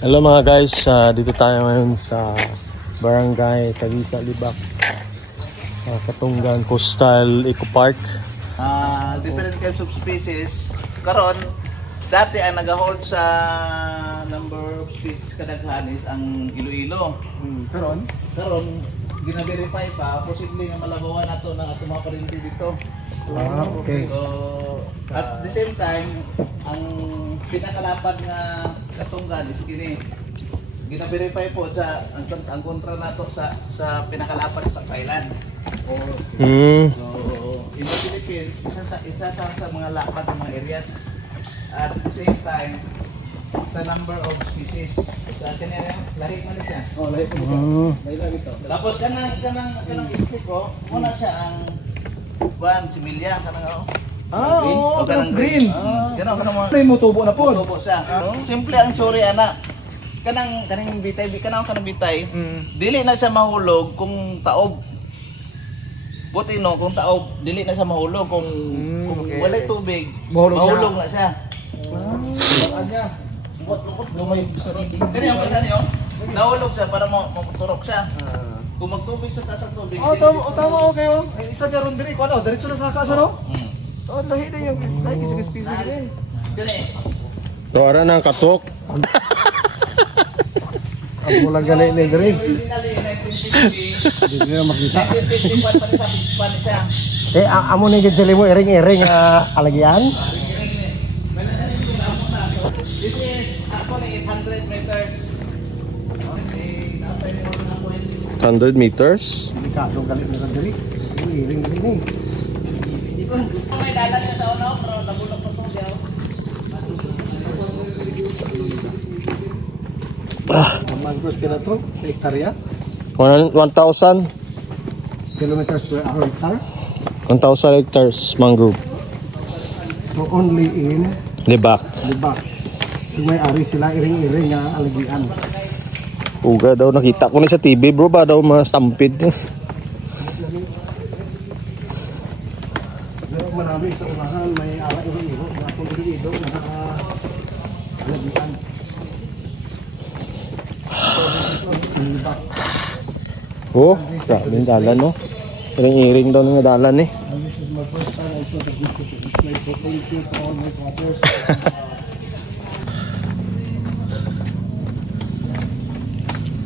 Hello mga guys, dito tayo ngayon sa Barangay Tagisa, Libak, Katunggan Coastal Eco Park. Different kinds of species. Karon, dati ang nag-hold sa number of species kadaghan is ang Iloilo. Karon, gina-verify pa, posible nga malabawan nato ng ato mga parinti dito. Okay. So, at the same time, ang pinakalapad nga Katunggan is kini. Gina-verify po sa ang kontra nato sa pinakalapad sa Thailand. So, in the Philippines, isa sa mga lapad ng mga areas. At the same time, sa number of species. Sa atin yan, lahi man siya. Lahi po. Tapos kanang stick ko, muna siya ang similya, kanang kanang green. Kanang mga mutubo na po. mutubo siya. Simple ang tsuri, ana. Kanang bitay, dili na siya mahulog kung taob. Buti no, kung taob, dili na siya mahulog. Kung walay tubig, mahulog na siya. Kanya. Kanya, nahulog siya para maturok siya. Kung magtubig sa tasang tubig. Tama okay oh. Isa niya ron diri ko ano, diretso na sa kasa no? Lahi na yung lahi sa species diri. Kani. Doara ng katok. Ako lang gali ni diri. Hindi na makita. Siya. Amo ni gid mo iring-iring alagyan. This is actually 800 meters. 100 meters. Delikado gali na diri. Iring ni. May dalan niya sa uno, pero nabulok pa itong diyaw. Mangroves kina to, hektarya. 1,000 Kilometers per hour hectare. 1,000 hectares mangrove. So only in Libak. Libak. Kung may ari sila iring-iring nga alagyan. Uga daw, nakita ko ni sa TV bro, ba daw ma-stampede. Marami sa unahan may ara iring-iro na kung ido na alagyan. Oh, grabe yung dalan no. Iring-iring daw ng dalan eh. This is my first time I saw the beach of this place, so thank you to all my waters.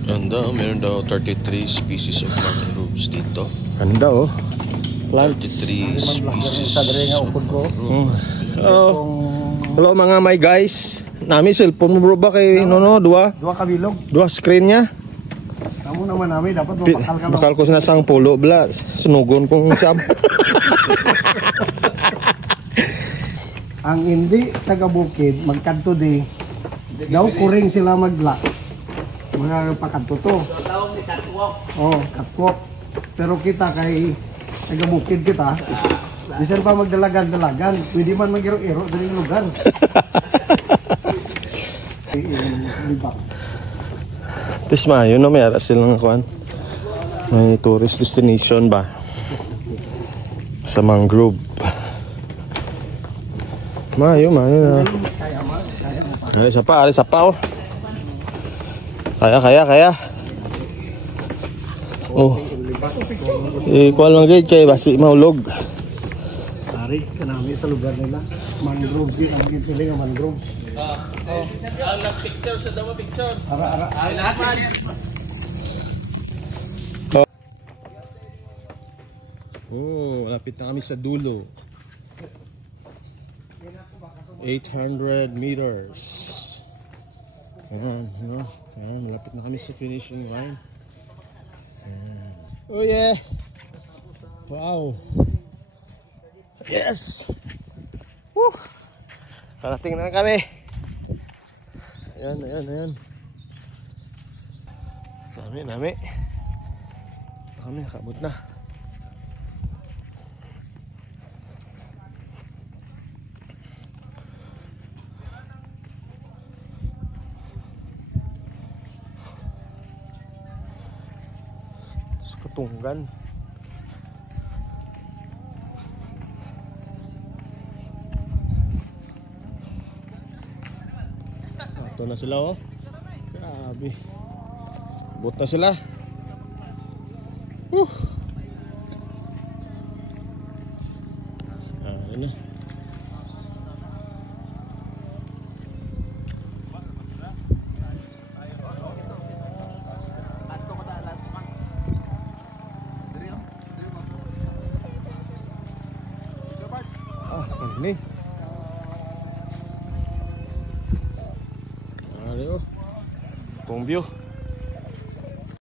Ganda, meron daw 33 species of mangroves dito. Ganda oh. 33 species. Sa diri nga upod ko. Hello mga my guys. Nami cellphone mo bro ba kay dua kabilog. Dua screen niya. Kamu naman namin dapat mapakal ka. Bakal ko sinasang pulo bla. Sunugon kong siyam. Ang hindi taga-bukid magkanto di daw kuring sila magla. Mga pakanto to. Tawag ni catwalk. Oh, catwalk. Pero kita kay taga-bukid kita. Bisan pa magdalagan-dalagan, pwede man mag-iro-iro dali ng lugar. Diba? Tis mayo no, may aras silang kuan. May tourist destination ba? Sa mangrove. Mayo na. Ari sa pa oh. Kaya. Oh. Kuha lang gid kay basi mahulog. Ari kanami sa lugar nila. Mangroves din ang sila nga mangroves. Last picture sa dawa picture. Ara. Oh, lapit na kami sa dulo. 800 meters. Ayan, malapit na kami sa finishing line. Ayan. Oh yeah! Wow! Yes! Woo! Karating na kami. Ayan. Nami. Kami, kabot na. Katunggan. Ito na sila oh. Grabe. Bot na sila. Ini. Ini. Ayo. Pong view.